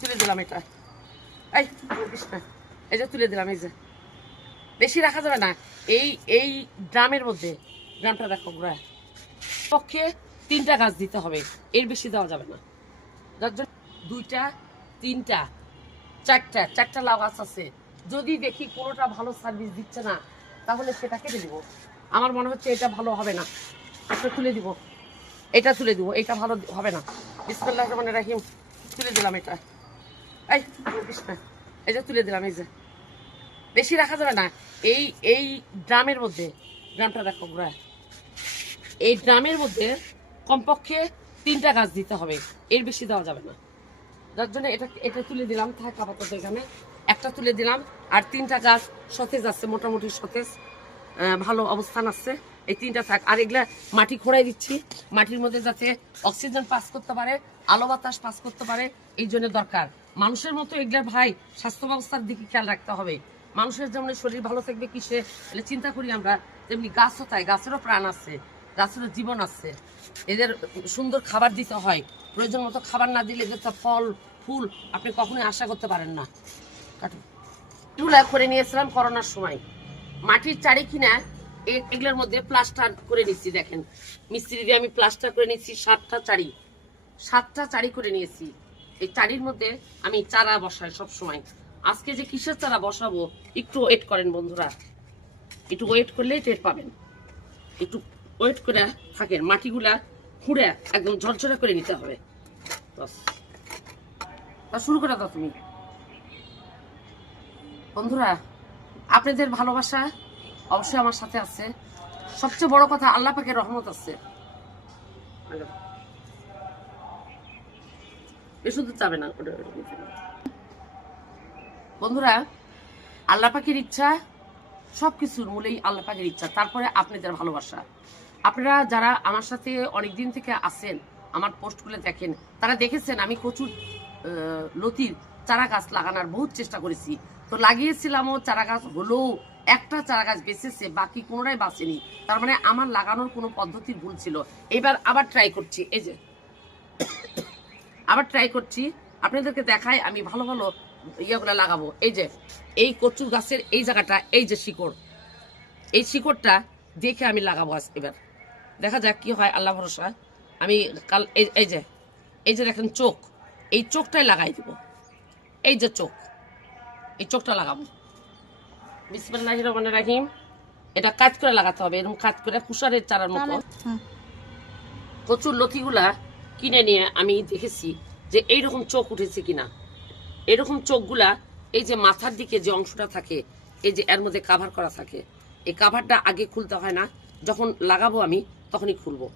তুলে দিলাম এটা। এই এই যে তুলে দিলাম, এই যে। বেশি রাখা যাবে না। এই এই ড্রামের মধ্যে, ড্রামটা দেখো ঘুরায় পক্ষে তিনটা গাছ দিতে হবে, এর বেশি দেওয়া যাবে না। যার জন্য দুইটা, তিনটা, চারটা চারটা লাউ গাছ আছে। যদি দেখি কোনোটা ভালো সার্ভিস দিচ্ছে না, তাহলে সেটা কেটে দিব। আমার মনে হচ্ছে এটা ভালো হবে না। একটা তুলে দিব। এটা তুলে দিব, এটা ভালো হবে না। বিসমুল্লাহ রহমান রাহিম। তুলে দিলাম এটা। এই এই যে তুলে দিলাম, এই যে। বেশি রাখা যাবে না। এই এই ড্রামের মধ্যে, ড্রামটা দেখো ঘুরায়। এই ড্রামের মধ্যে কমপক্ষে তিনটা গাছ দিতে হবে। এর বেশি দেওয়া যাবে না। যার জন্য এটা এটা তুলে দিলাম, থাক আপাতত এখানে। একটা তুলে দিলাম, আর তিনটা গাছ সতেজ আছে, মোটামুটি সতেজ। ভালো অবস্থান আছে। এই তিনটা থাক আর এগুলা মাটি খোঁড়াই দিচ্ছি। মাটির মধ্যে যাতে অক্সিজেন পাস করতে পারে, আলো বাতাস পাস করতে পারে, এই জন্য দরকার। মানুষের মতো এগুলার ভাই, স্বাস্থ্য ব্যবস্থার দিকে খেয়াল রাখতে হবে। মানুষের যেমন শরীর ভালো থাকবে কিসে, তাহলে চিন্তা করি আমরা, তেমনি গাছও তাই, গাছেরও প্রাণ আছে, গাছেরও জীবন আছে। এদের সুন্দর খাবার দিতে হয়। প্রয়োজন মতো খাবার না দিলে এদের তো ফল, ফুল আপনি কখনোই আশা করতে পারেন না। কাটুন। চুলা করে নিয়েছিলাম করোনার সময়। মাটির চারি কিনা এগুলোর মধ্যে প্লাস্টার করে নিচ্ছি, দেখেন। মিস্ত্রি দিয়ে আমি প্লাস্টার করে নিচ্ছি সাতটা চারি। সাতটা চারি করে নিয়েছি। এই চারির মধ্যে আমি চারা বসাই সব সময় আজকে যে কিসের চারা বসাবো, একটু ওয়েট করেন বন্ধুরা। একটু ওয়েট করলেই টের পাবেন। একটু ওয়েট করে থাকেন। মাটিগুলা খুঁড়ে একদম ঝরঝরে করে নিতে হবে। তা শুরু করে দাও তুমি। বন্ধুরা আপনাদের ভালোবাসা অবশ্যই আমার সাথে আছে। সবচেয়ে বড় কথা আল্লাহ পাকের রহমত আছে। দূর যাবে না। বন্ধুরা আল্লাহ পাখির ইচ্ছা সবকিছুর মূলেই আল্লাহ পাখির ইচ্ছা তারপরে আপনাদের ভালোবাসা। আপনারা যারা আমার সাথে অনেক দিন থেকে আছেন আমার পোস্টগুলো দেখেন তারা দেখেছেন আমি আহ, লতির চারা গাছ লাগানোর বহুত চেষ্টা করেছি। তো লাগিয়েছিলাম ও চারা গাছ হলেও একটা চারা গাছ বেঁচেছে, বাকি কোনোটাই বাঁচেনি। তার মানে আমার লাগানোর কোনো পদ্ধতি ভুল ছিল। এবার আবার ট্রাই করছি, এই যে। আবার ট্রাই করছি, আপনাদেরকে দেখাই, আমি ভালো ভালো ইয়েগুলো লাগাবো। এই যে, এই কচুর গাছের এই জায়গাটা, এই যে শিকড়। এই শিকড়টা দেখে আমি লাগাবো আজ এবার। দেখা যাক কি হয়, আল্লাহ ভরসা। আমি কাল এই যে এই যে দেখেন চোখ। এই চোখটাই লাগাই দিব। এই যে চোখ। এই চোখটা লাগাবো। বিসমিল্লাহ রহমান রাহিম এটা কাজ করে লাগাতে হবে এরকম কাজ করে কুষারের চারার মতো। প্রচুর লতিগুলা কিনে নিয়ে আমি দেখেছি যে এইরকম চোখ উঠেছে কিনা। এরকম চোখগুলা এই যে মাথার দিকে যে অংশটা থাকে এই যে এর মধ্যে কাভার করা থাকে এই কাভারটা আগে খুলতে হয় না যখন লাগাবো আমি তখনই খুলবো।